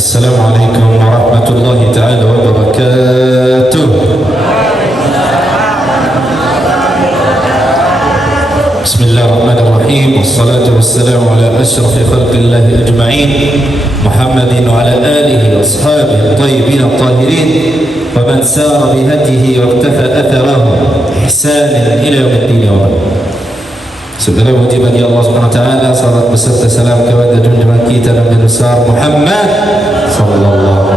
Assalamualaikum warahmatullahi ta'ala wabarakatuh. Bismillahirrahmanirrahim. Wassalatu wassalamu ala asyrafil khalqillahi ajma'in, Muhammadin wa ala alihi wa ashabihi at-tayyibin at-tahirin wa man sara bihadihi wa iktafa atharahu ihsanan ila yaumiddin wa ba'd. Segala puji bagi Allah Subhanahu wa taala, salat beserta salam kepada junjungan kita Nabi besar Muhammad sallallahu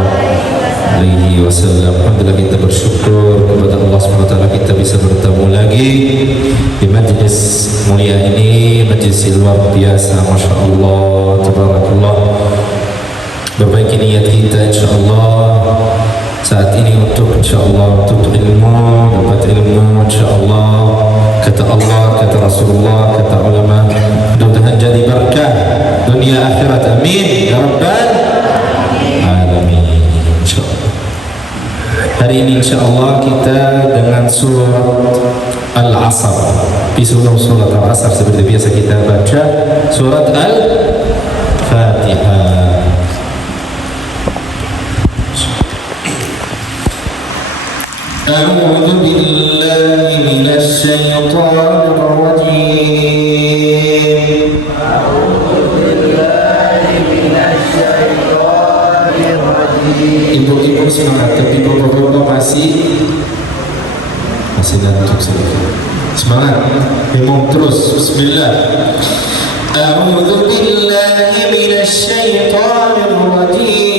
alaihi wasallam. Alhamdulillah, kita bersyukur kepada Allah Subhanahu wa taala kita bisa bertemu lagi di majlis mulia ini, majlis luar biasa, Masya Allah, Tabarakallah. Berbaiki niat kita insyaallah saat ini untuk insyaallah untuk ilmu, dapat ilmu insyaallah, kata Allah, kata Rasulullah, kata ulama, mudah-mudahan jadi berkah dunia akhirat, amin ya rabbal alamin insyaallah. Hari ini insyaallah kita dengan surat Al-Asr, sebelum surat Al-Asr seperti biasa kita baca surat Al-Fatihah. أعوذ بالله من الشيطان الرجيم. أعوذ بالله من الشيطان الرجيم. Ibu-ibu semangat, tapi bapak-bapak masih ngantuk sedikit. Semangat, memang terus. Bismillah. A'udzu billahi minasy syaithanir rajim.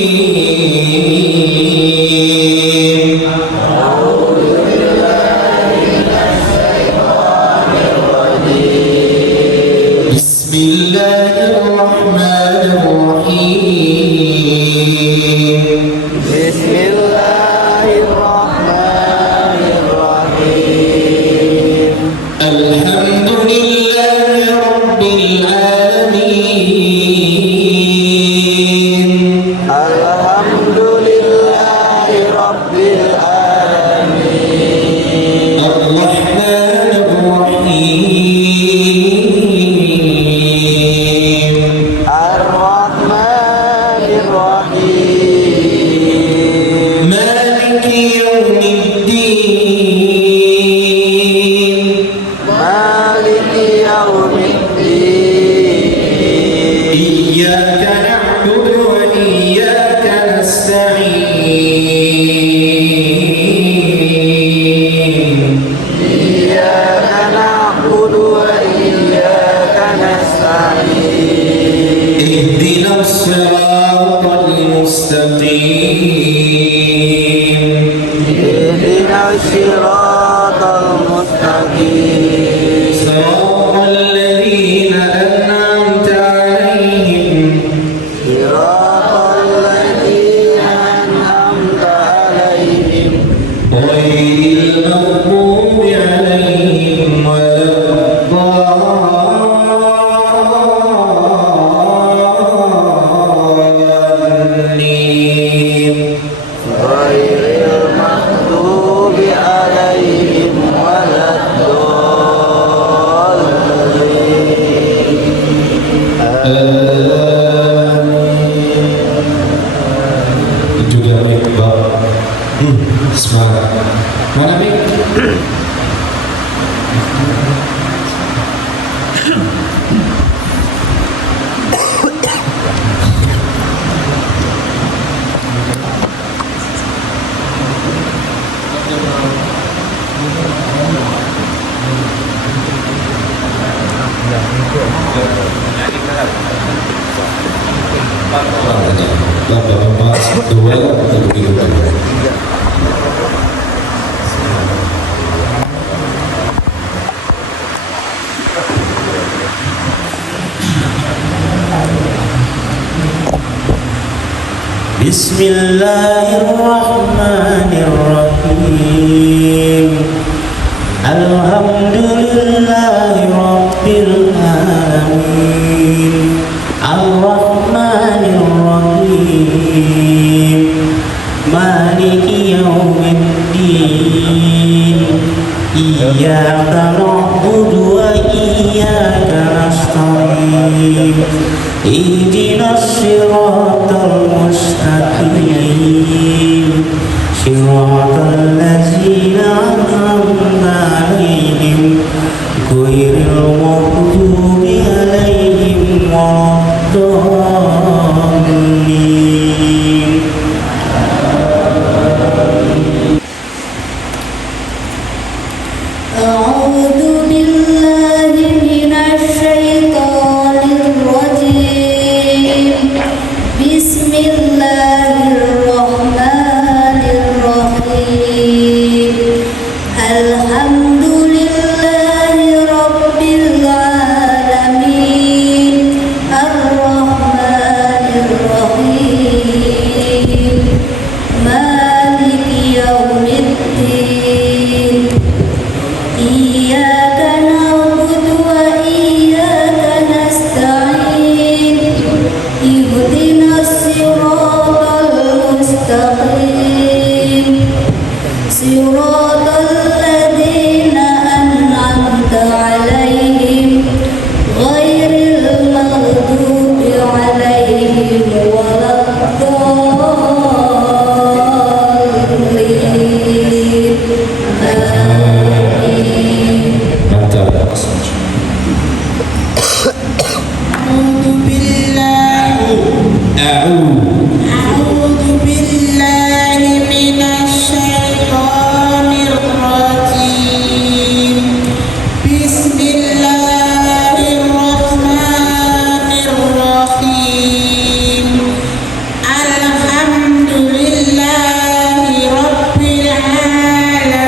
Bismillahirrahmanirrahim. Alhamdulillahi rabbil alamin. Ar-Rahmanir-Rahim. Maliki yaumiddin. Iyyaka na'budu wa iyyaka nasta'in. Ihdinas siratal mustaqim. Siratal ladzina an'amta 'alaihim ghairil maghdubi أعوذ بالله من الشيطان الرجيم بسم الله الرحمن الرحيم الحمد لله رب العالمين الرحمن الرحيم مالك يوم الدين إياك نعبد وإياك نستعين اهدنا الصراط المستقيم صراط الذين أنعمت عليهم غير المغضوب عليهم ولا الضالين آمين. Mantap. أعوذ بالله أعوذ بالله من الشيطان الرجيم بسم الله الرحمن الرحيم الحمد لله رب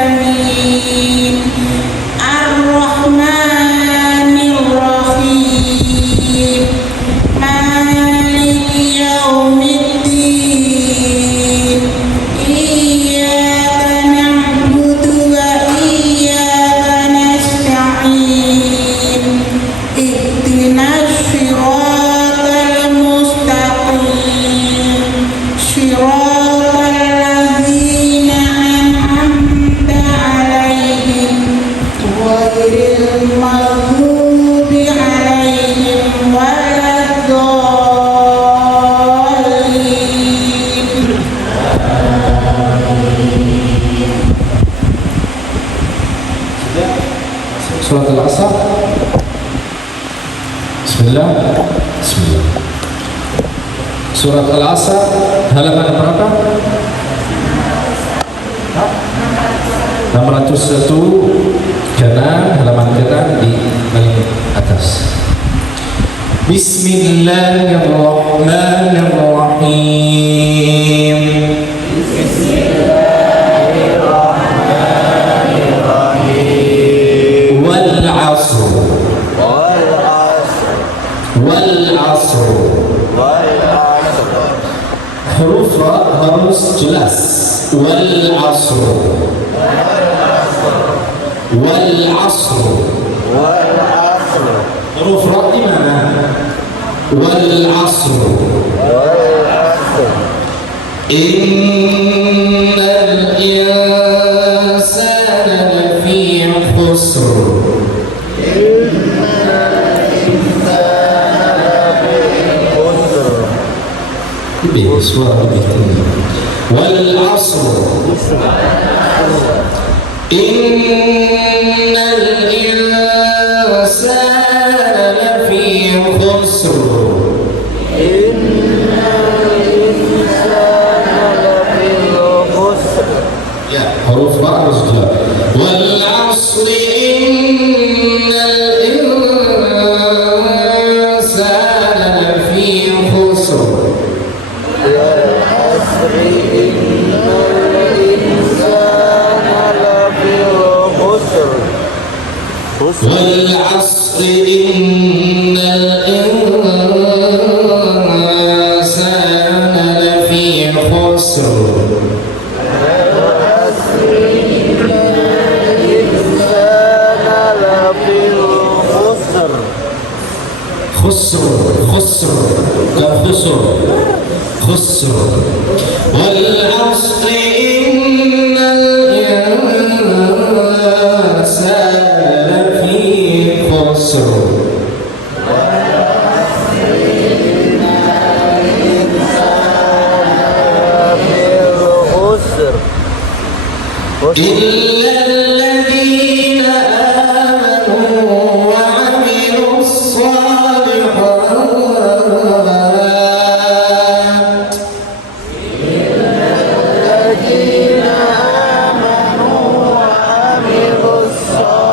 العالمين الرحمن الرحيم مالك يوم الدين إياك نعبد وإياك نستعين اهدنا الصراط المستقيم صراط الذين أنعمت عليهم غير المغضوب عليهم ولا الضالين Surat Al-Asr. Bismillah. Bismillah. Surat Al-Asr halaman berapa? 601 kanan, halaman kanan di paling atas. Bismillahirrahmanirrahim. والعصر والعصر huruf ra harus jelas. والعصر والعصر huruf ra di mana? والعصر إن الإنسان لفي خسر suara lebih tinggi. والعصر إن الإنسان لفي خسر ya huruf ra harus jelas. والعصر إن الإنسان لفي خسر والعصر إن الإنسان لفي خسر خسر خسر كم خسر خسر والعصر إن الإنسان لفي خسر إلا الذين آمنوا وعملوا الصالحات الذين آمنوا وعملوا الصالحات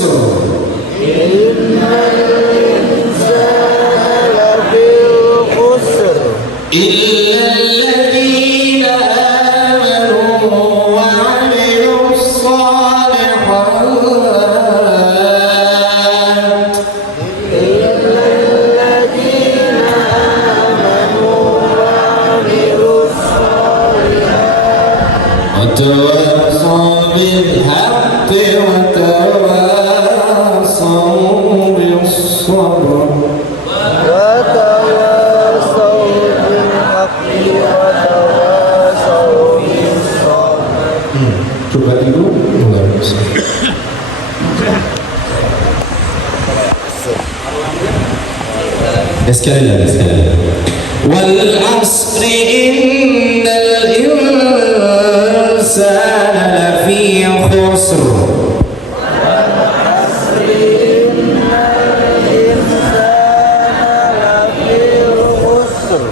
khusr. إلا الذين آمنوا وعملوا الصالحات وتواصوا بالحق وتواصوا بالصبر. Coba dulu mulai. Sekali lagi. Wal asri innal insana lafi khusr.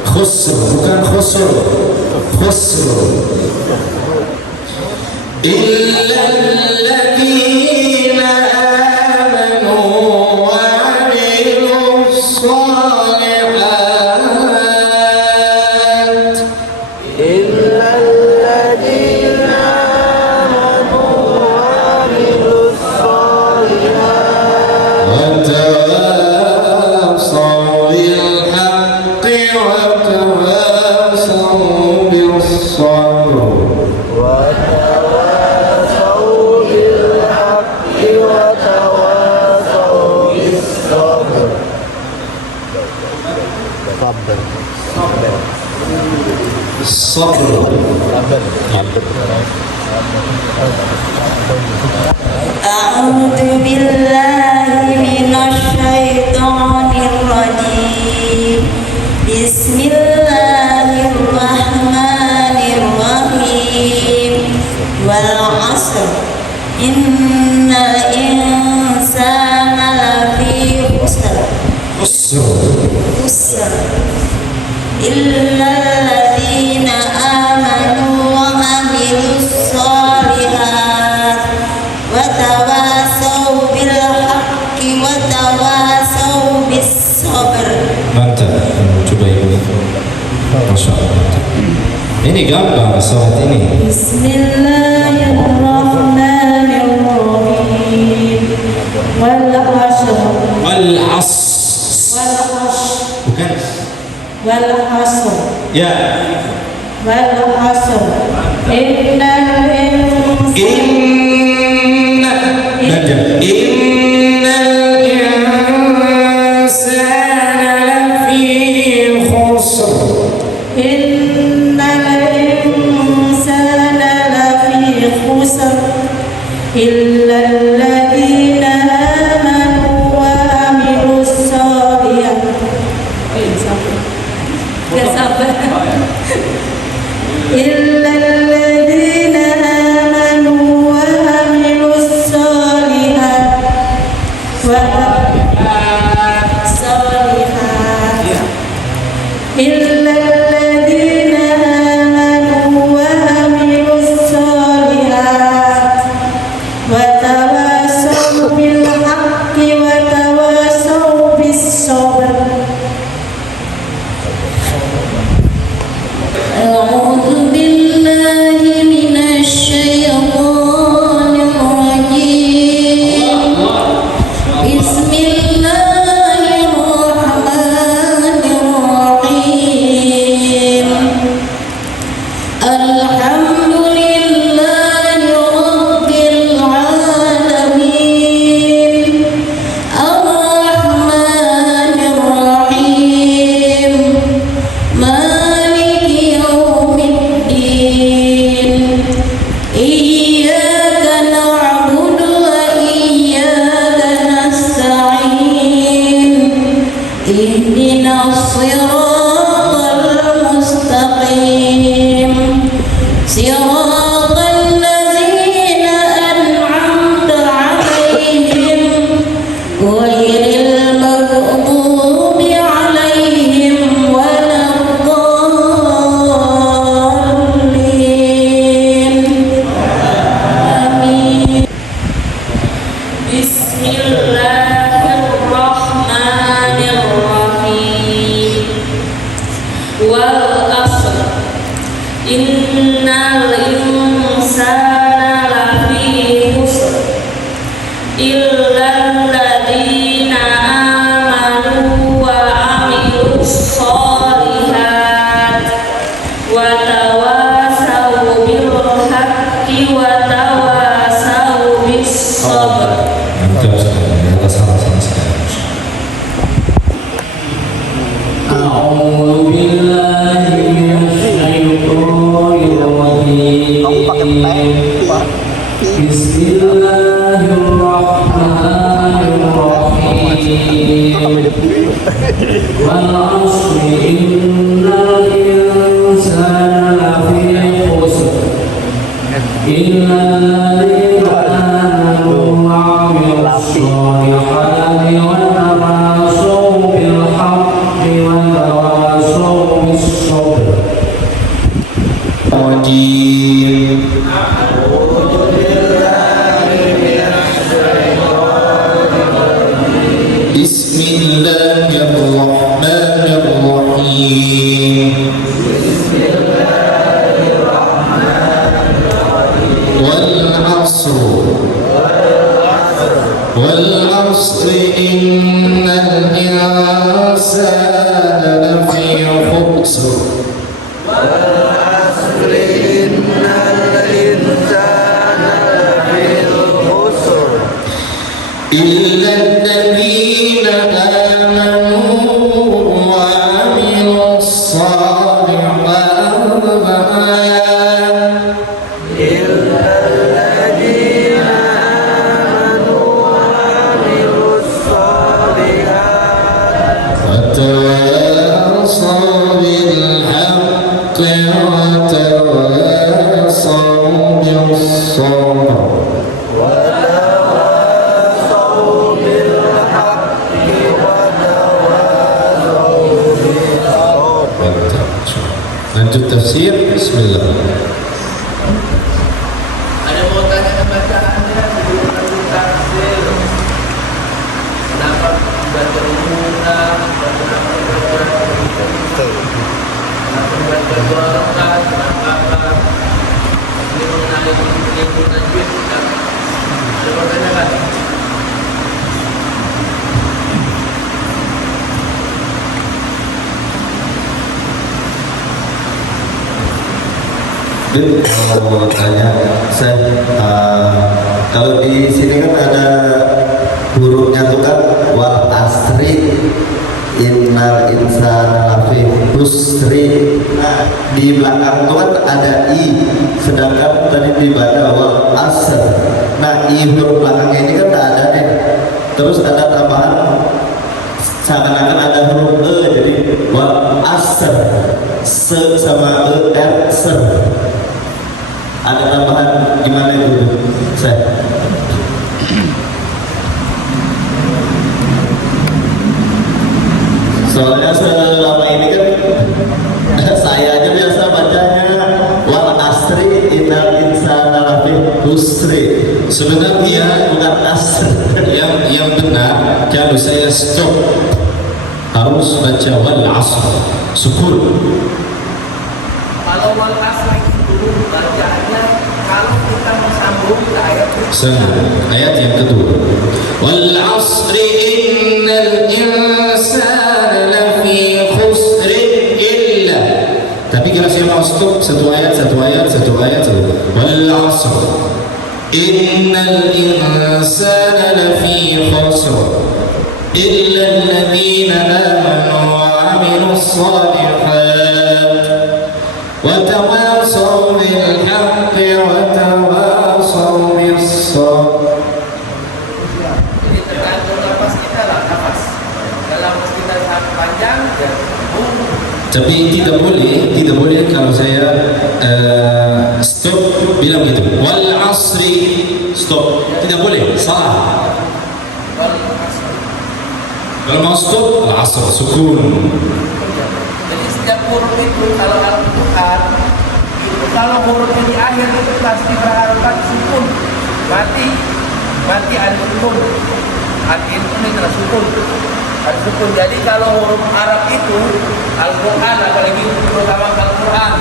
Khusr bukan khusr. Khusr. إلا الذين آمنوا وعملوا الصالحات وتواصوا بالحق وتواصوا بالصبر. الصبر. أعوذ بالله من الشيطان الرجيم. بسم الله الرحمن الرحيم. والعصر إن الإنسان لفي خسر إلا الذين آمنوا وعملوا الصالحات وتواصوا بالحق وتواصوا بالصبر. Mantap. Coba ibu. Masya Allah. Ini gampang saat ini. Bismillahirrahmanirrahim. Wal asr. Wal asr. Bukan. Wal asr. Ya. Wal asr. Innal insana lafi khusr. Innal insana lafi khusr illa alladhina amanu wa amilus solihat. إلا الذين آمنوا وعملوا الصالحات إلا الذين آمنوا وعملوا الصالحات وتواصوا بالحق وتواصوا بالصبر. أعوذ بالله من الشيطان الرجيم. بسم الله الرحمن الرحيم. الحمد لله رب العالمين Bismillahirrahmanirrahim. Wal asr. Innal insana lafi khusr. Illal ladzina amanu wa amilus sholihat wa tawasaw bil haqqi wa tawasaw bis sabr. Mantap sekali. Kita sama-sama sekali. أعوذ بالله من الشيطان الرجيم بسم الله الرحمن الرحيم والعصر إن الإنسان لفي خسر إلا الذين آمنوا وعملوا الصالحات وتواصوا بالحق وتواصوا بالصبر. الرجيم. بسم الله الرحمن الرحيم. والعصر إن الإنسان لفي خسر إلا الذين آمنوا وعملوا الصالحات وتواصوا بالحق وتواصوا بالصبر. Lanjut tafsir. Bismillah. Ada mau tanya bacaannya sebelum lanjut tafsir? Kenapa baca umuran? Kenapa baca barakat? Kenapa ini mengenai ilmu tajwid? Ada mau tanya kan? Kalau mau tanya, kalau di sini kan ada hurufnya tuh kan wal asri innal insana lafi khusri. Nah, di belakang tuh kan ada i, sedangkan tadi dibaca wal asr. Nah, i huruf belakangnya ini kan tak ada nih. Terus ada tambahan seakan-akan ada huruf e, jadi wal asr. Se sama e r ser. Ada tambahan gimana itu? Soalnya selama ini kan saya aja biasa bacanya wal asri innal insana lafi khusri. Sebenarnya bukan asr. yang benar kalau saya stop harus baca wal asr sukun. Kalau wal asr itu bacaannya kalau kita bersambung ke ayat Ayat yang kedua. Wal asri innal insana lafi khusr illa. Tapi kalau saya mau stop satu ayat. Wal asr innal insana lafi khusr illa alladhina amanu wa amilus shalihat wa tawasaw bil haqqi wa tawasaw bis sabr. Jadi tergantung nafas kita lah, nafas. Kalau nafas kita sangat panjang, ya Tapi tidak boleh kalau saya stop bilang gitu. Wal asri stop. Tidak boleh, salah. Kalau mau stop, al asr sukun. jadi setiap huruf itu kalau Al-Quran, kalau hurufnya di akhir itu pasti berharokat sukun. Mati ada sukun. Atin ini adalah sukun. Ada sukun. Jadi kalau huruf Arab itu Al-Quran, apalagi terutama Al-Quran,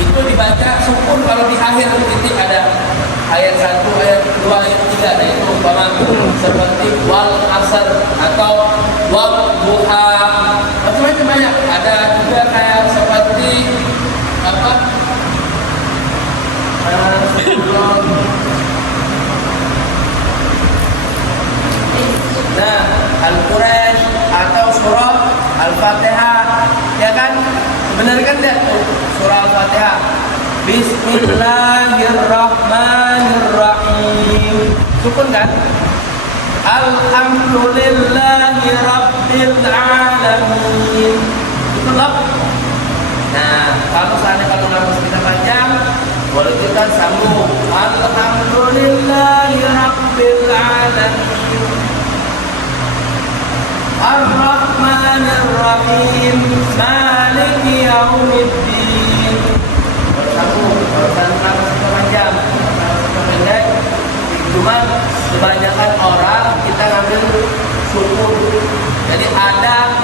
itu dibaca sukun kalau di akhir titik ada ayat 1, ayat 2, ayat 3. Nah itu umpama seperti wal asr atau wal duha, macam-macam banyak. Ada juga kayak seperti apa? Nah, Al-Quraish atau surah Al-Fatihah, ya kan? Benar kan tidak? Surah Al-Fatihah. Bismillahirrahmanirrahim. Sukun kan? Alhamdulillahi Rabbil Alamin. Sukun lah. Nah, kalau nafas kita panjang, boleh kita sambung. Alhamdulillahi Rabbil Alamin. Ar-Rahmanir-Rahim. Maliki Yaumiddin. Kalau nafas kita panjang, pendek. Cuma kebanyakan orang kita ngambil syukur. Jadi ada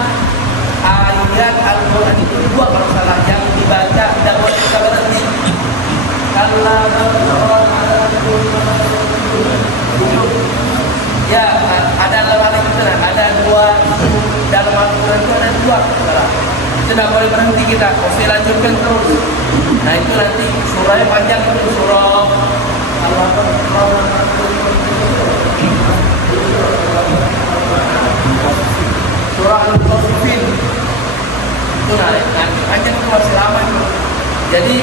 ayat Al-Quran itu 2 kalau salah yang dibaca tidak boleh kita berhenti. Kalau ya ada dalam itu ada 2 dalam Al-Quran itu ada 2 salah. Itu tidak boleh berhenti kita. Mesti lanjutkan terus. Nah itu nanti surahnya panjang itu surah surah Al-Mutaffifin. Itu panjang itu masih lama itu. Jadi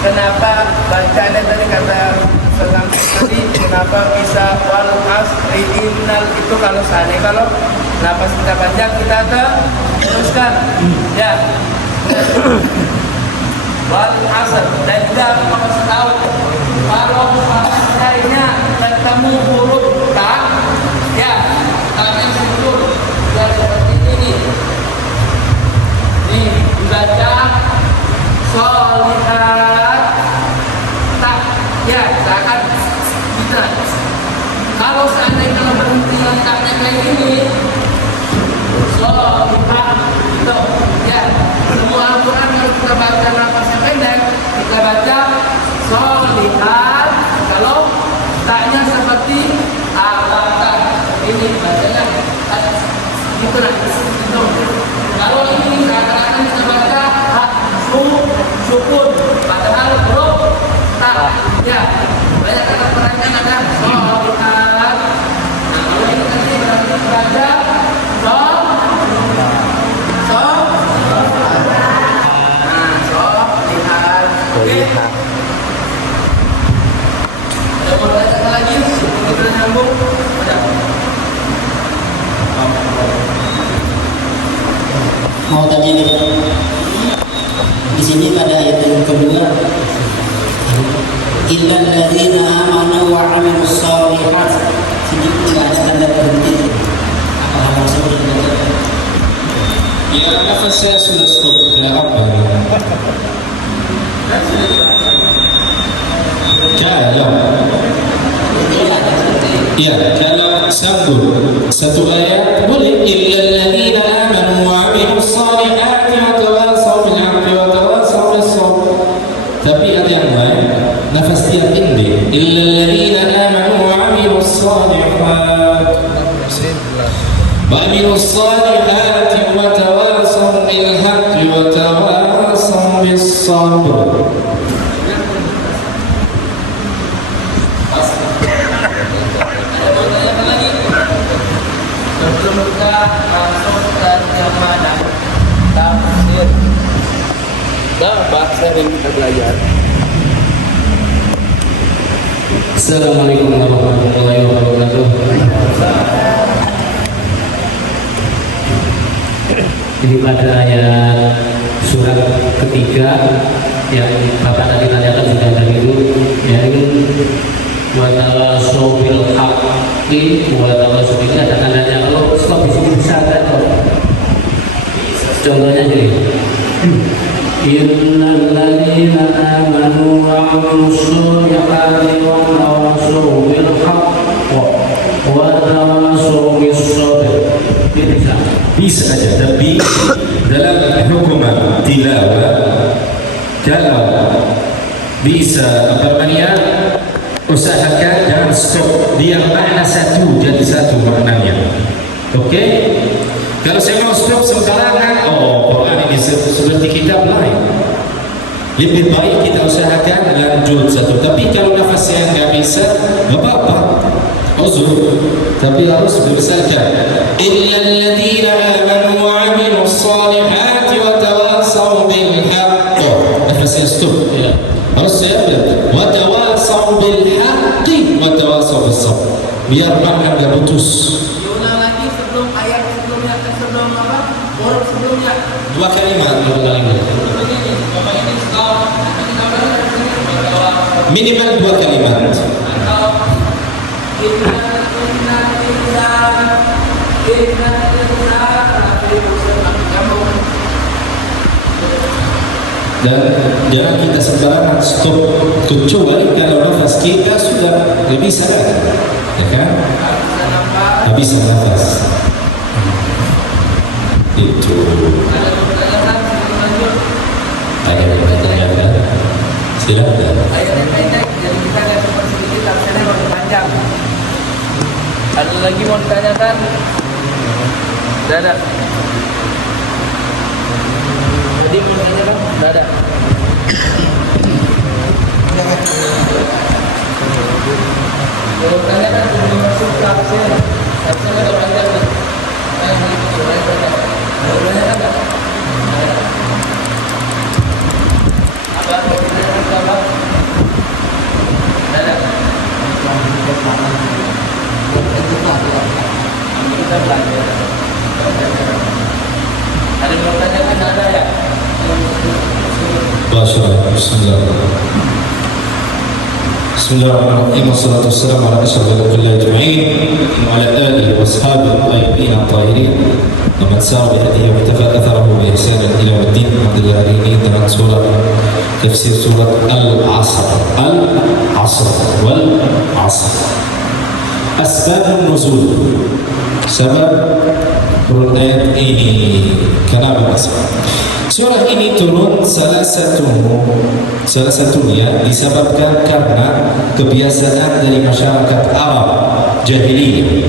kenapa bacaan tadi kata selang tadi kenapa bisa wal asri innal itu kalau seandainya kalau nafas kita panjang kita teruskan ya wal asr. Dan juga harus tahu kalau lainnya ketemu huruf ta ya taknya sukun ya seperti ini nih dibaca solihat tak ya akan kita kalau seandainya kalau berhenti yang taknya kayak ini solihat itu ya semua Al-Quran kalau kita baca nafasnya pendek kita baca solihat. Kalau taknya seperti abata ini bacanya gitu nah itu. Kalau ini seakan-akan kita baca sukun padahal huruf tak ya banyak kata perancang ada solihat. Nah kalau ini nanti berarti baca solihat. Oke. Mau belajar lagi? Kita nyambung. Mau tanya nih, di sini pada ayat yang kedua, illal ladzina amanu wa 'amilus shalihat, sedikit tidak ada tanda berhenti. Apa maksudnya? Ya, nafas saya sudah stop. Kenapa? Kalau sambung satu ayat boleh illal ladzina amanu wa 'amilus shalihati wa tawasaw bil haqqi wa tawasaw bis sabr. Tapi ada yang lain nafas dia pendek. Illal ladzina amanu wa 'amilus shalihati wa 'amilus shalihati wa tawasaw bil haqqi wa tawasaw bis sabr. Sebelum kita masuk ke yang mana tafsir bahasa yang kita belajar. Assalamualaikum warahmatullahi wabarakatuh. Ini pada ayat surat ketiga yang Bapak tadi tanyakan sudah dari itu, yaitu wa tawasaw bil haqqi wa tawasaw bil ada tandanya. Kalau stop di sini bisa ada kok. Contohnya jadi innal ladzina amanu wa 'amilus sholihati wa tawasaw bil haqqi wa wa tawasau bis sabr. Bisa aja, tapi dalam hukuman tilawah kalau bisa apa namanya, usahakan jangan stop, dia makna satu jadi satu maknanya. Oke? Kalau saya mau stop sembarangan, Quran ini seperti kitab lain. Lebih baik kita usahakan lanjut satu. Tapi kalau nafasnya nggak bisa, nggak apa-apa, uzur. Tapi harus berusaha. Illal ladzina amanu wa 'amilus shalihati wa tawassaw bil haqq. Nafasnya stop. Ya. Harus saya wa tawassaw bil haqqi wa tawassaw bis sabr. Biar makna nggak putus. Diulang lagi sebelum ayat sebelumnya, sebelum apa? Huruf sebelumnya. Dua kalimat. Begini, Bapak ini stop. Minimal dua kalimat. Dan jangan kita sembarangan stop, kecuali kalau nafas kita sudah nggak bisa, ya kan? Nggak bisa nafas. Itu. Ada pertanyaan? Silakan. Ayatnya pendek, jadi kita nggak cepat sedikit, tafsirnya baru panjang. Ada lagi mau ditanyakan? Tidak ada. Jadi mau ditanyakan? Tidak ada. Kalau ditanyakan, boleh masuk ke tafsir. Tafsirnya baru panjang. Mau ditanyakan nggak? Apa? Mau ditanyakan apa? Tidak ada. Kita belajar. Ada yang bertanyakan ada ya? Bismillahirrahmanirrahim. Wassalatu wassalamu ala asyrafil anbiya'i ajma'in wa ala alihi wa ashabihi at-tayyibin at-tahirin wa man sara bi hadihi wa ittafa atharahu bi ihsan ila yaumid-din. Alhamdulillah, hari ini dengan surah tafsir surat Al-'Asr. Al-'Asr wal 'Asr. Asbabun nuzul. Sebab turun ayat ini. Kenapa asbab? Surah ini turun salah satunya disebabkan karena kebiasaan dari masyarakat Arab jahiliyah.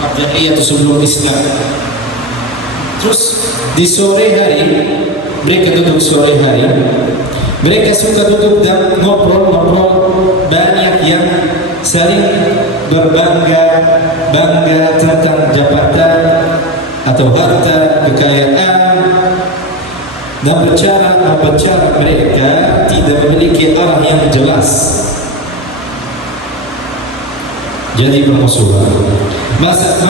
Arab jahiliyah itu sebelum Islam. Terus di sore hari mereka duduk sore hari, mereka suka duduk dan ngobrol-ngobrol, banyak yang saling bangga tentang jabatan atau harta kekayaan, dan berbicara mereka tidak memiliki arah yang jelas, jadi bermusuhan. Maka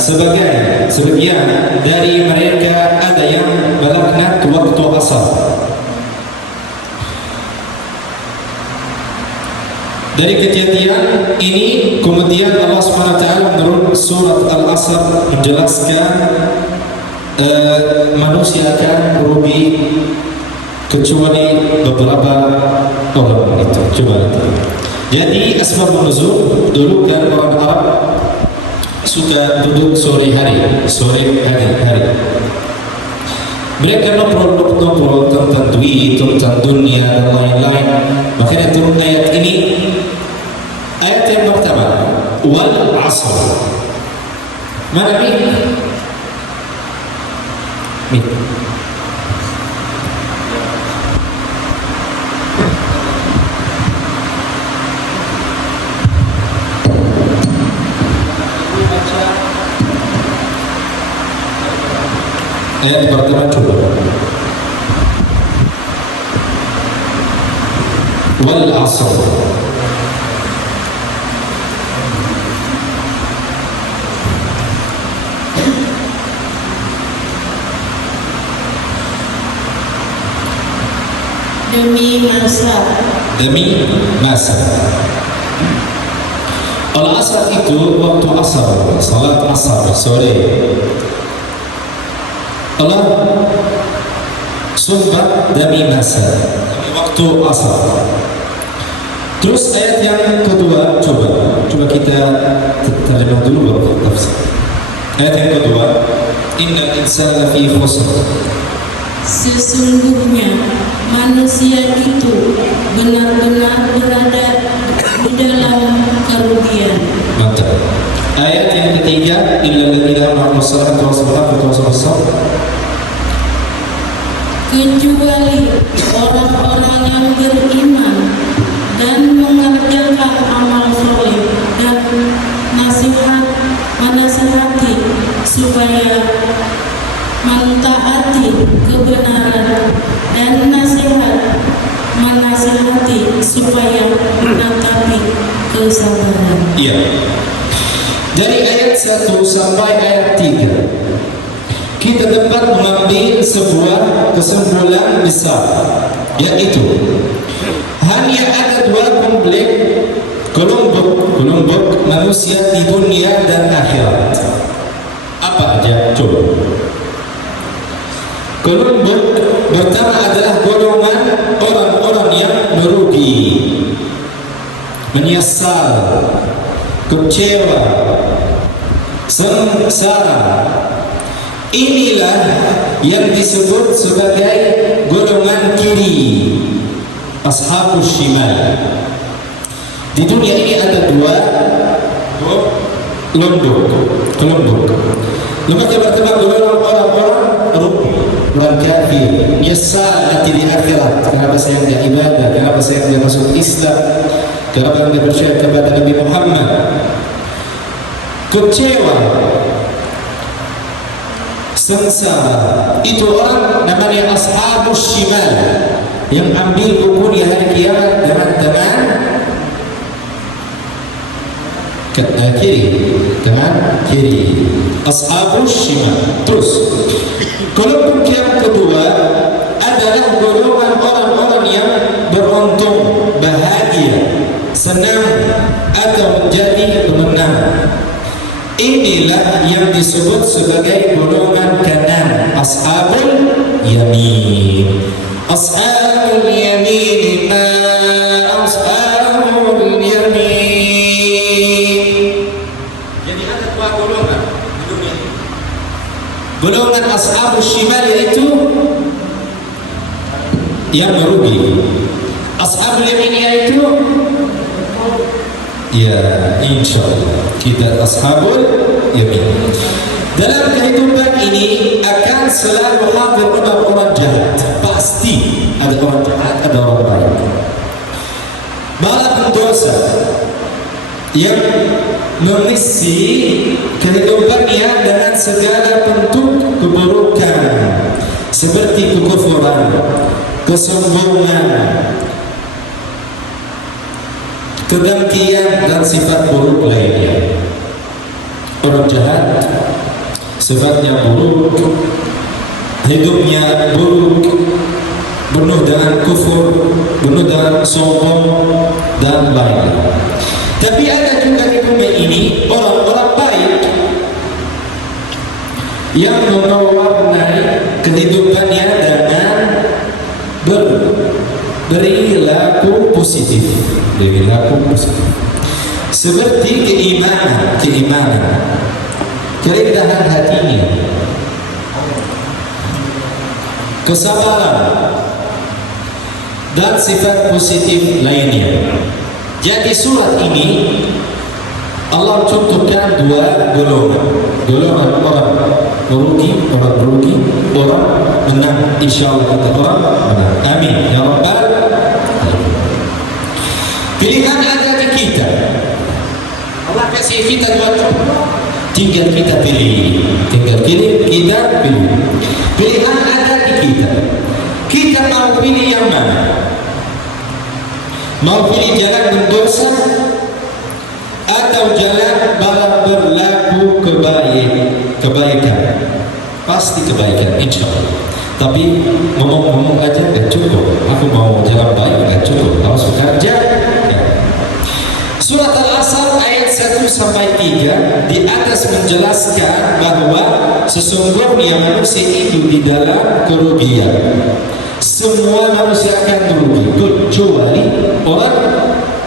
sebagian dari mereka ada yang melaknat waktu asar. Dari kejadian ini kemudian Allah SWT menurun surat Al-Asr menjelaskan manusia akan merugi kecuali beberapa orang itu. Coba lihat. Jadi asbab nuzul dulu kan orang Arab suka duduk sore hari. Mereka ngobrol tentang duit, tentang dunia dan lain-lain. Makanya turun ayat ini. Ayat yang pertama, wal 'asr. Mana ini? Ayat pertama coba. Wal 'asr. Demi masa. Al-asar itu waktu asar, salat asar sore. Allah sumpah demi masa, demi waktu asar. Terus ayat yang kedua, coba kita terjemah dulu baru kita tafsir. Ayat yang kedua, innal insana lafi khusr. Sesungguhnya manusia itu benar-benar berada di dalam kerugian. Mantap. Ayat yang ketiga, illal ladzina amanu wassalatu wassalamu kecuali orang-orang yang beriman dan mengerjakan amal soleh dan menasihati supaya mentaati kebenaran dan menasihati supaya menatapi kesabaran. Iya. Dari ayat 1 sampai ayat 3 kita dapat mengambil sebuah kesimpulan besar, yaitu hanya ada dua kelompok manusia di dunia dan akhirat. Apa aja? Coba. Kelompok pertama adalah golongan orang-orang yang merugi, menyesal, kecewa, sengsara. Inilah yang disebut sebagai golongan kiri, ashabus shimal. Di dunia ini ada dua kelompok. Lembaga pertama golongan orang kafir, nyesal nanti di akhirat. Kenapa saya tidak ibadah? Kenapa saya tidak masuk Islam? Kenapa tidak percaya kepada Nabi Muhammad? Kecewa, sengsara. Itu orang namanya ashabus shimal, yang ambil buku di hari kiamat dengan tangan kiri. Ashabus shimal. Terus kelompok yang kedua adalah golongan orang-orang yang beruntung, bahagia, senang atau menjadi pemenang. Inilah yang disebut sebagai golongan kanan, ashabul yamin. Ashabul yamin, ashabul yamin. Jadi ada dua golongan di dunia ini. Golongan ashabul shimal yaitu yang merugi. Ashabul yamin yaitu ya, insyaallah kita ashabul yamin. Dalam kehidupan ini akan selalu hadir orang-orang jahat. Pasti ada orang jahat, ada orang baik. Bala pendosa yang mengisi kehidupannya dengan segala bentuk keburukan seperti kekufuran, kesombongan, kedengkian dan sifat buruk lainnya. Orang jahat sifatnya buruk, hidupnya buruk, penuh dengan kufur, penuh dengan sombong dan lainnya. Tapi ada juga di dunia ini orang-orang baik yang mewarnai kehidupannya dengan berperilaku positif. Seperti keimanan, kerendahan hatinya, kesabaran, dan sifat positif lainnya. Jadi surat ini Allah contohkan dua golongan orang merugi, orang menang. Insyaallah kita orang menang. Amin ya rabbal alamin. Pilihan ada di kita. Allah kasih kita dua contoh. Tinggal kita pilih. Pilihan ada di kita. Kita mau pilih yang mana? Mau pilih jalan berdosa atau jalan berlaku kebaikan? Pasti kebaikan, insya Allah. Tapi ngomong-ngomong aja gak cukup. Aku mau jalan baik gak cukup. Harus bekerja. Surat Al-Asr ayat 1 sampai 3 di atas menjelaskan bahwa sesungguhnya manusia itu di dalam kerugian. Semua manusia akan merugi kecuali orang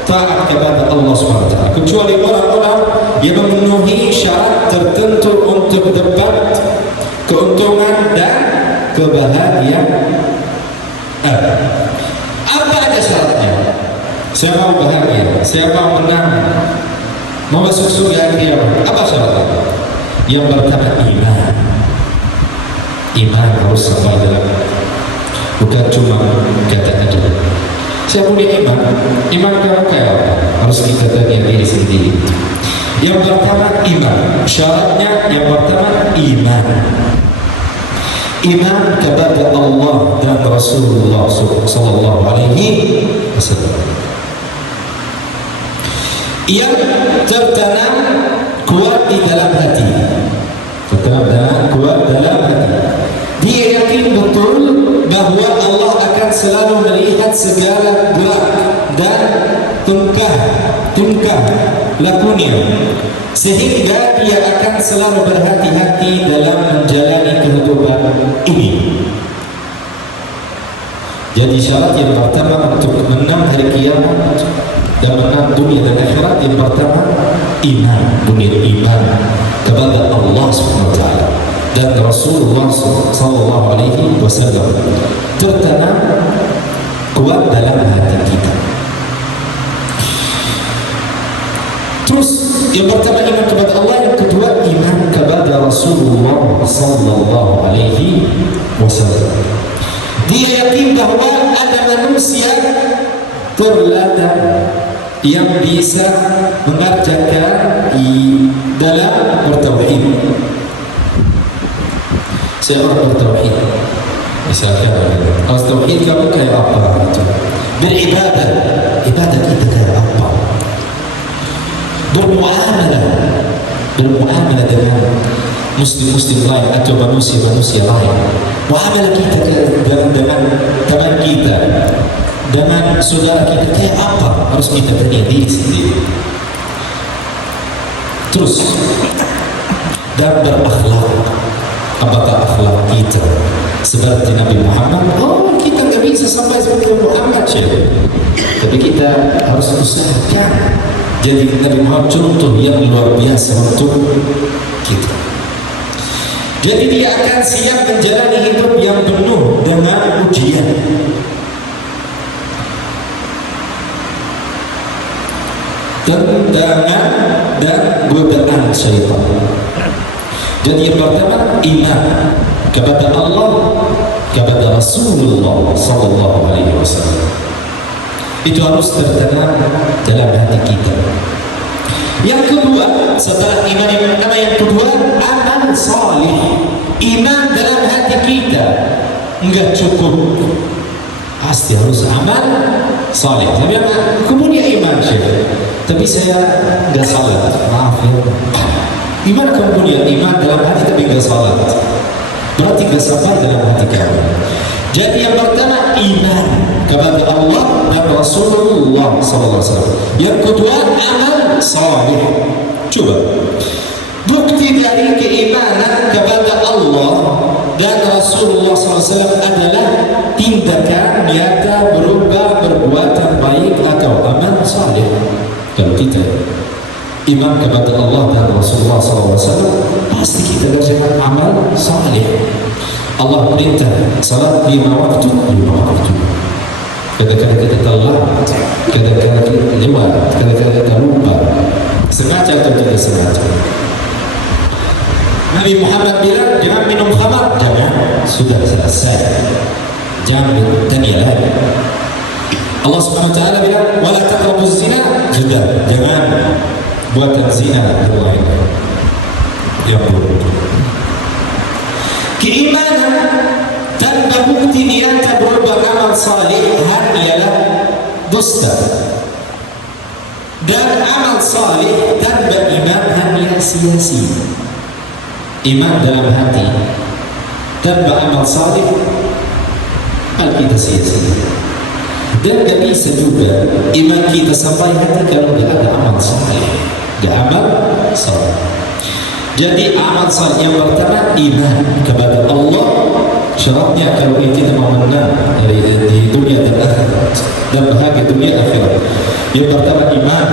taat kepada Allah SWT, kecuali orang-orang yang memenuhi syarat tertentu untuk dapat keuntungan dan kebahagiaan. Apa aja syaratnya? Saya mau bahagia, saya mau menang, mau masuk surga akhir. Apa syaratnya? Yang pertama iman. Iman harus sampai dalam, bukan cuma kata aja. Saya punya iman. Iman kamu kayak apa? Harus kita tanya diri sendiri. Yang pertama iman. Syaratnya yang pertama iman. Iman kepada Allah dan Rasulullah sallallahu alaihi wasallam. Yang tertanam kuat di dalam hati. Tertanam kuat dalam hati. Dia yakin betul bahwa Allah akan selalu melihat segala gerak dan tingkah lakunya, sehingga dia akan selalu berhati-hati dalam menjalani kehidupan ini. Jadi syarat yang pertama untuk menang hari kiamat dan menang dunia dan akhirat, yang pertama iman, dunia iman kepada Allah SWT dan Rasulullah sallallahu alaihi wasallam tertanam kuat dalam hati kita. Terus yang pertama iman kepada Allah, yang kedua iman kepada Rasulullah sallallahu alaihi wasallam. Dia yakin bahwa ada manusia terladan yang bisa mengerjakan dalam bertauhid. Saya orang bertauhid. Misalkan, kalau tauhid kamu kayak apa? Beribadah, ibadah kita kayak apa? Bermuamalah dengan muslim-muslim lain atau manusia-manusia lain. Muamalah kita dengan teman kita, dengan saudara kita kayak apa? Harus kita tanya diri sendiri. Terus dan berakhlak. Apakah akhlak kita seperti Nabi Muhammad? Oh, kita nggak bisa sampai seperti Muhammad, Syekh. Tapi kita harus usahakan jadi Nabi Muhammad contoh yang luar biasa untuk kita. Jadi dia akan siap menjalani hidup yang penuh dengan ujian. Tentangan dan godaan syaitan. Jadi yang pertama iman kepada Allah, kepada Rasulullah sallallahu alaihi wasallam. Itu harus tertanam dalam hati kita. Yang kedua, setelah iman yang pertama, yang kedua amal salih. Iman dalam hati kita enggak cukup, pasti harus amal salih. Tapi aku punya iman, Syekh, tapi saya enggak salat. Maaf ya. Iman kamu punya iman dalam hati tapi enggak salat, berarti enggak sampai dalam hati kamu. Jadi yang pertama iman kepada Allah dan Rasulullah SAW. Yang kedua amal salih. Coba bukti dari keimanan kepada Allah dan Rasulullah SAW adalah tindakan nyata berupa perbuatan baik atau amal salih. Kalau kita iman kepada Allah dan Rasulullah SAW, pasti kita kerjakan amal salih. Allah perintah salat 5 waktu. Kadang-kadang kita telat, kadang-kadang kita lewat, kadang-kadang kita lupa, sengaja atau tidak sengaja. Nabi Muhammad bilang jangan minum khamar, jangan, sudah selesai. Jangan tanya lagi. Allah Subhanahu wa taala bilang wala taqrabuz zina, juga jangan buatan zina berlain yang buruk. Keimanan tanpa bukti nyata berupa amal salih hanyalah dusta, dan amal salih tanpa iman hanya sia-sia. Iman dalam hati tanpa amal salih, hal kita sia-sia. Dan gak bisa juga iman kita sampai hati kalau gak ada amal salih. Gak amal salih. Jadi amal salih yang pertama iman kepada Allah. Syaratnya kalau kita mau menang di dunia dan akhirat dan bahagia dunia akhirat, Yang pertama iman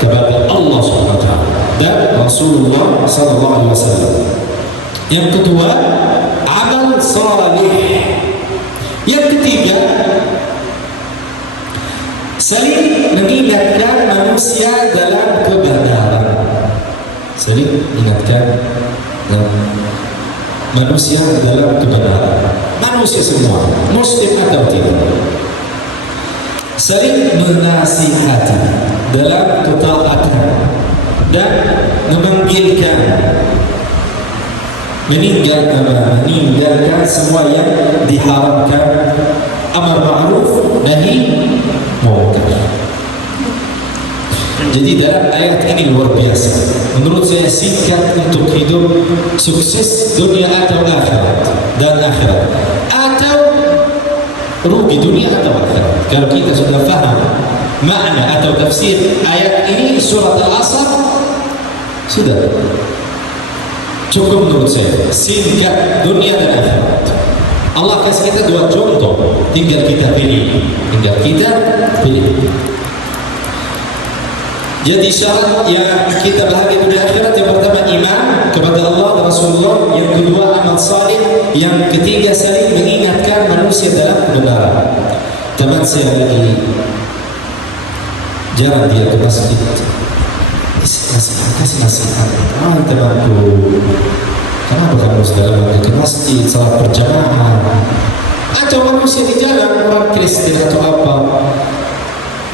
kepada Allah Subhanahu wa taala dan Rasulullah sallallahu alaihi wasallam. Yang kedua, amal saleh. Yang ketiga, saling mengingatkan manusia dalam kebenaran. Saling mengingatkan manusia dalam kebenaran. Manusia semua, muslim atau tidak. Saling menasihati dalam ketaatan dan meninggalkan semua yang diharamkan, amar ma'ruf nahi munkar. Jadi dalam ayat ini luar biasa. Menurut saya singkat untuk hidup sukses dunia atau akhirat dan akhirat, atau rugi dunia atau akhirat. Kalau kita sudah faham makna atau tafsir ayat ini surat Al-Asr, sudah cukup menurut saya. Singkat dunia dan akhirat. Allah kasih kita dua contoh, tinggal kita pilih. Jadi syarat yang kita bahagia dunia akhirat, yang pertama iman kepada Allah dan Rasulullah, yang kedua amal saleh, yang ketiga saling mengingatkan manusia dalam kebenaran. Teman saya lagi jarang dia ke masjid, kasih nasihat. Temanku, kenapa kamu segala ke masjid, salat berjamaah? Atau manusia di jalan, orang Kristen atau apa,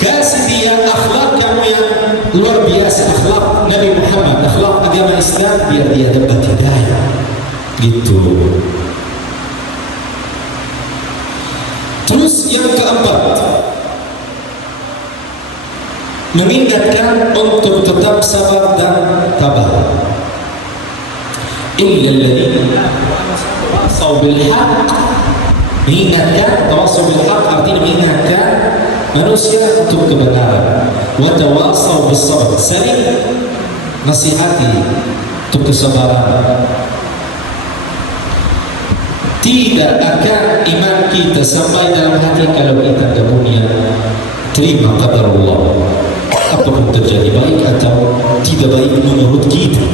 kasih dia akhlak kamu yang luar biasa, akhlak Nabi Muhammad, akhlak agama Islam, biar dia dapat hidayah. Gitu. Terus yang keempat, mengingatkan untuk tetap sabar dan tabah. Illal ladzina tawasaw bil haqq. Mengingatkan, tawasaw bil haqq artinya mengingatkan manusia untuk kebenaran. Wa tawasaw bis sabr, saling nasihati untuk kesabaran. Tidak akan iman kita sampai dalam hati kalau kita tidak punya terima qadar Allah. Apapun terjadi, baik atau tidak baik menurut kita,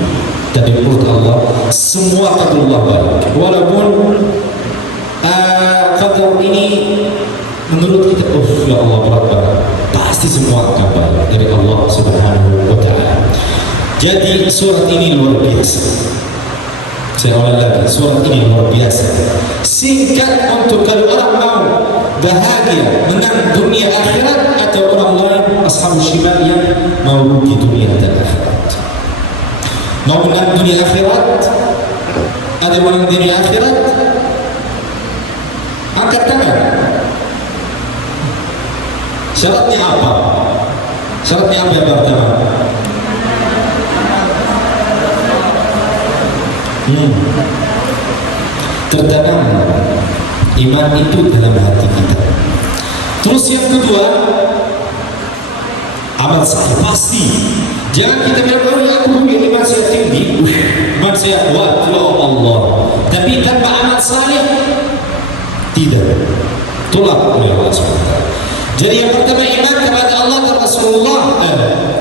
tapi menurut Allah semua qadar Allah baik. Walaupun qadar ini menurut kita, oh ya Allah berat banget, pasti semua akan baik dari Allah Subhanahu wa taala. Jadi surat ini luar biasa. Saya ulang lagi, surat ini luar biasa. Singkat untuk kalau orang mau bahagia, menang dunia akhirat, atau orang lain ashabul shimal yang mau rugi dunia dan akhirat. Mau menang dunia akhirat, ada menang dunia akhirat, angkat tangan. Syaratnya apa? Syaratnya apa yang pertama? Tertanam iman itu dalam hati kita. Terus yang kedua, amal saleh pasti. Jangan kita bilang, oh ya aku punya iman saya tinggi, iman saya kuat, ya Allah. Tapi tanpa amal saleh tidak, tolak oleh Allah SWT. Jadi yang pertama iman kepada Allah dan Rasulullah,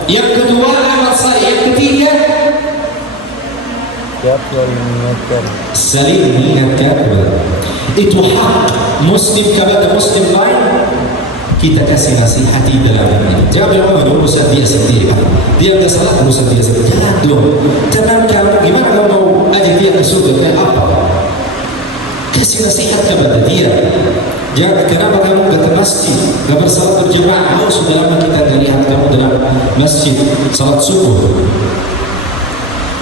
yang kedua amal saleh, yang ketiga saling mengingatkan. Itu hak muslim kepada muslim lain, kita kasih nasihati dalam ini. Jangan bilang, oh urusan dia sendiri, dia nggak salah, urusan dia sendiri. Jangan dong, tenangkan. Gimana kalau mau ajak dia ke surga, dengan apa? Kasih nasihat kepada dia. Jangan, kenapa kamu nggak ke masjid, nggak bersalat berjamaah? Oh sudah lama kita nggak lihat kamu dalam masjid salat subuh.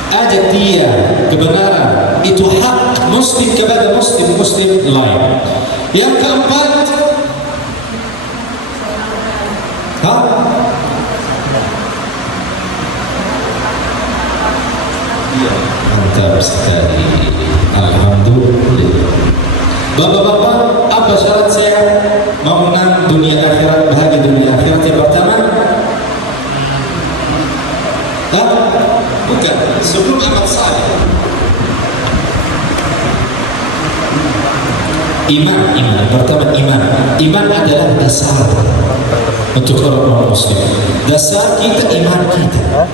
Ajak dia kebenaran, itu hak muslim kepada muslim lain. Yang keempat, mantap sekali, alhamdulillah. Bapak-bapak, apa syarat saya mau menang dunia akhirat, bahagia dunia akhirat? Yang pertama, bukan, sebelum amal saleh, iman. Pertama iman adalah dasar. untuk orang muslim. Dasar kita iman kita.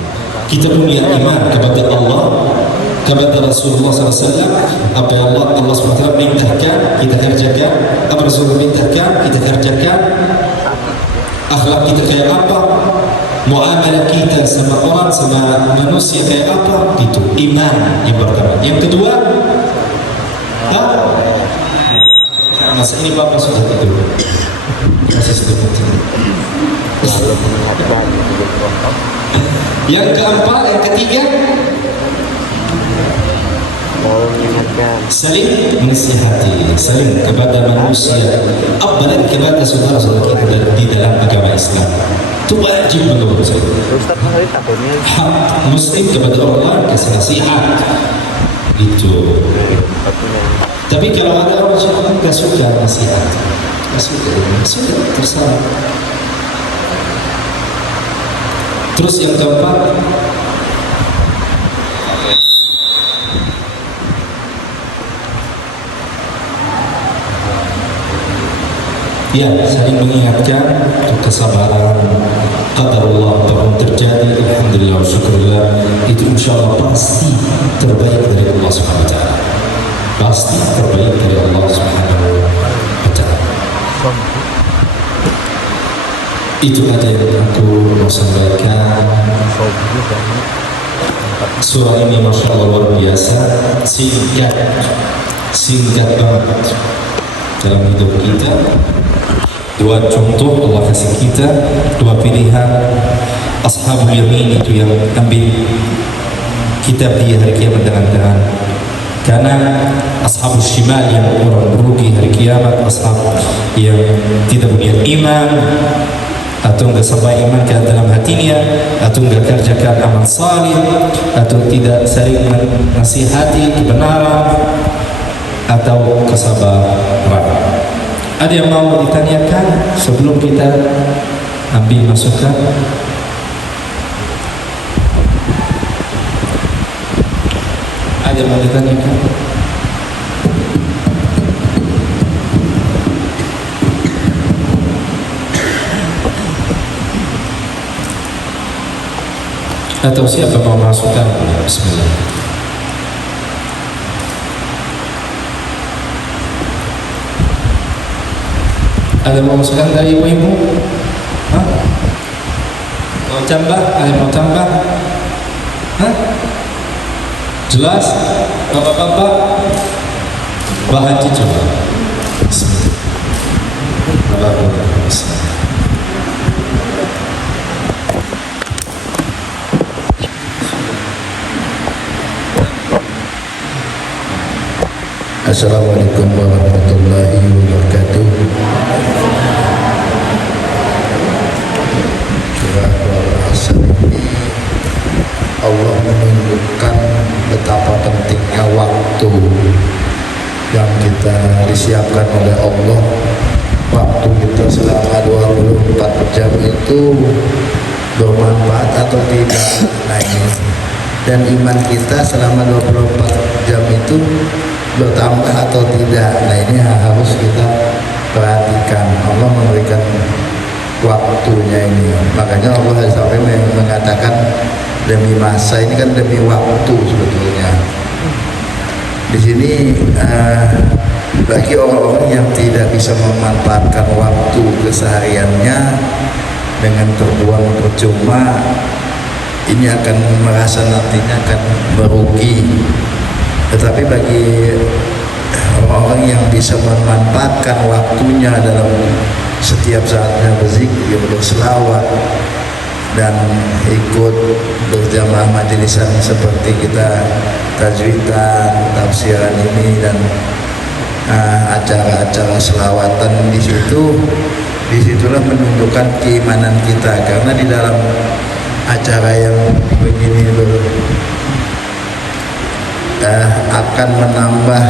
Kita punya iman kepada Allah, kepada Rasulullah SAW. Apa yang Allah SWT perintahkan kita kerjakan, apa Rasulullah perintahkan kita kerjakan. Akhlak kita kayak apa, muamalah kita sama orang, sama manusia kayak apa, itu iman yang pertama. Yang kedua, masa ini Bapak sudah tidur, masih setengah tidur. Yang keempat, yang ketiga, saling menasihati, saling kepada manusia, apalagi kepada saudara-saudara kita di dalam agama Islam. Itu wajib menurut saya. Hak muslim kepada orang lain kasih nasihat. Itu. Tapi kalau ada orang yang tidak suka nasihat, sudah terserah. Terus yang keempat, ya, saling mengingatkan untuk kesabaran. Qadarullah apapun terjadi, alhamdulillah wa syukurillah, itu insyaallah pasti terbaik dari Allah Subhanahu wa taala. Pasti terbaik dari Allah Subhanahu wa taala. Itu aja yang aku mau sampaikan. Surah ini Masya Allah luar biasa, singkat banget dalam hidup kita. Dua contoh Allah kasih kita, dua pilihan. Ashabul yamin itu yang ambil kitab dia hari kiamat dengan tangan kanan, ashabul shimal yang orang merugi hari kiamat, ashab yang tidak punya iman, atau enggak sampai iman ke dalam hatinya, atau enggak kerjakan amal salih, atau tidak saling menasihati kebenaran, atau kesabaran. Ada yang mau ditanyakan sebelum kita ambil masukan? Ada yang mau ditanyakan? Atau siapa mau masukan? Bismillah. Ada mau masukan dari ibu-ibu? Hah? Mau tambah? Ada mau tambah? Hah? Jelas? Bapak-bapak? Bahan coba. Bismillah. Bapak-bapak. Bismillah. Assalamualaikum warahmatullahi wabarakatuh. Surah Al-Asr ini Allah menunjukkan betapa pentingnya waktu yang kita disiapkan oleh Allah. Waktu kita selama 24 jam itu bermanfaat atau tidak. Nah ini. Dan iman kita selama 24 jam itu bertambah atau tidak. Nah ini harus kita perhatikan. Allah memberikan waktunya ini. Makanya Allah sampai mengatakan demi masa, ini kan demi waktu sebetulnya. Di sini bagi orang-orang yang tidak bisa memanfaatkan waktu kesehariannya dengan terbuang percuma, ini akan merasa nantinya akan merugi. Tetapi bagi orang-orang yang bisa memanfaatkan waktunya dalam setiap saatnya berzikir, berselawat, dan ikut berjamaah majelisan seperti kita tajwidan, tafsiran ini, dan acara-acara selawatan disitulah menunjukkan keimanan kita. Karena di dalam acara yang begini akan menambah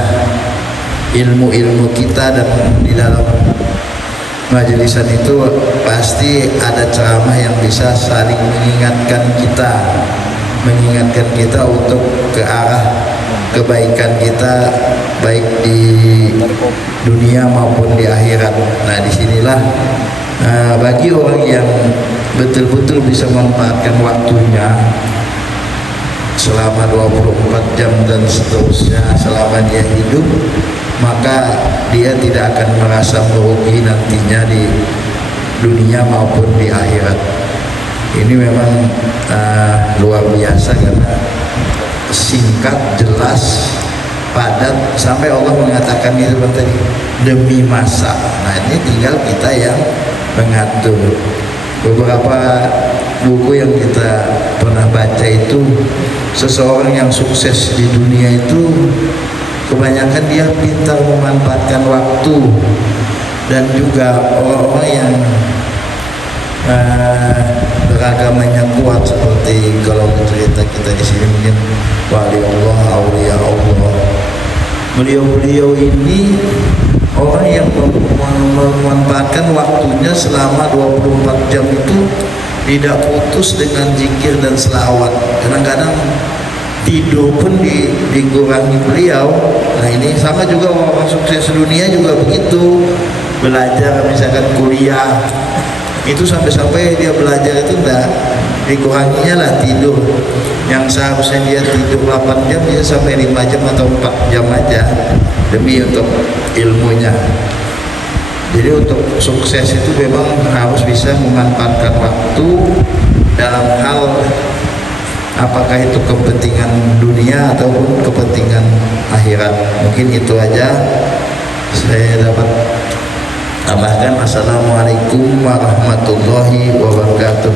ilmu-ilmu kita, dan di dalam majelisan itu pasti ada ceramah yang bisa saling mengingatkan kita untuk ke arah kebaikan kita, baik di dunia maupun di akhirat. Nah disinilah bagi orang yang betul-betul bisa memanfaatkan waktunya selama 24 jam dan seterusnya selama dia hidup, maka dia tidak akan merasa merugi nantinya di dunia maupun di akhirat. Ini memang luar biasa karena singkat, jelas, padat, sampai Allah mengatakan itu tadi demi masa. Nah ini tinggal kita yang mengatur. Beberapa buku yang kita pernah baca itu, seseorang yang sukses di dunia itu kebanyakan dia pintar memanfaatkan waktu, dan juga orang-orang yang beragamanya kuat seperti kalau cerita kita di sini mungkin wali Allah, aulia Allah. Beliau-beliau ini orang yang memanfaatkan waktunya selama 24 jam itu tidak putus dengan zikir dan selawat. Kadang-kadang tidur pun dikurangi beliau. Nah ini sama juga orang sukses dunia juga begitu. Belajar misalkan kuliah itu sampai-sampai dia belajar itu enggak dikuranginya lah tidur. Yang seharusnya dia tidur 8 jam dia sampai 5 jam atau 4 jam aja demi untuk ilmunya. Jadi untuk sukses itu memang harus bisa memanfaatkan waktu dalam hal apakah itu kepentingan dunia ataupun kepentingan akhirat. Mungkin itu aja saya dapat tambahkan. Assalamualaikum warahmatullahi wabarakatuh.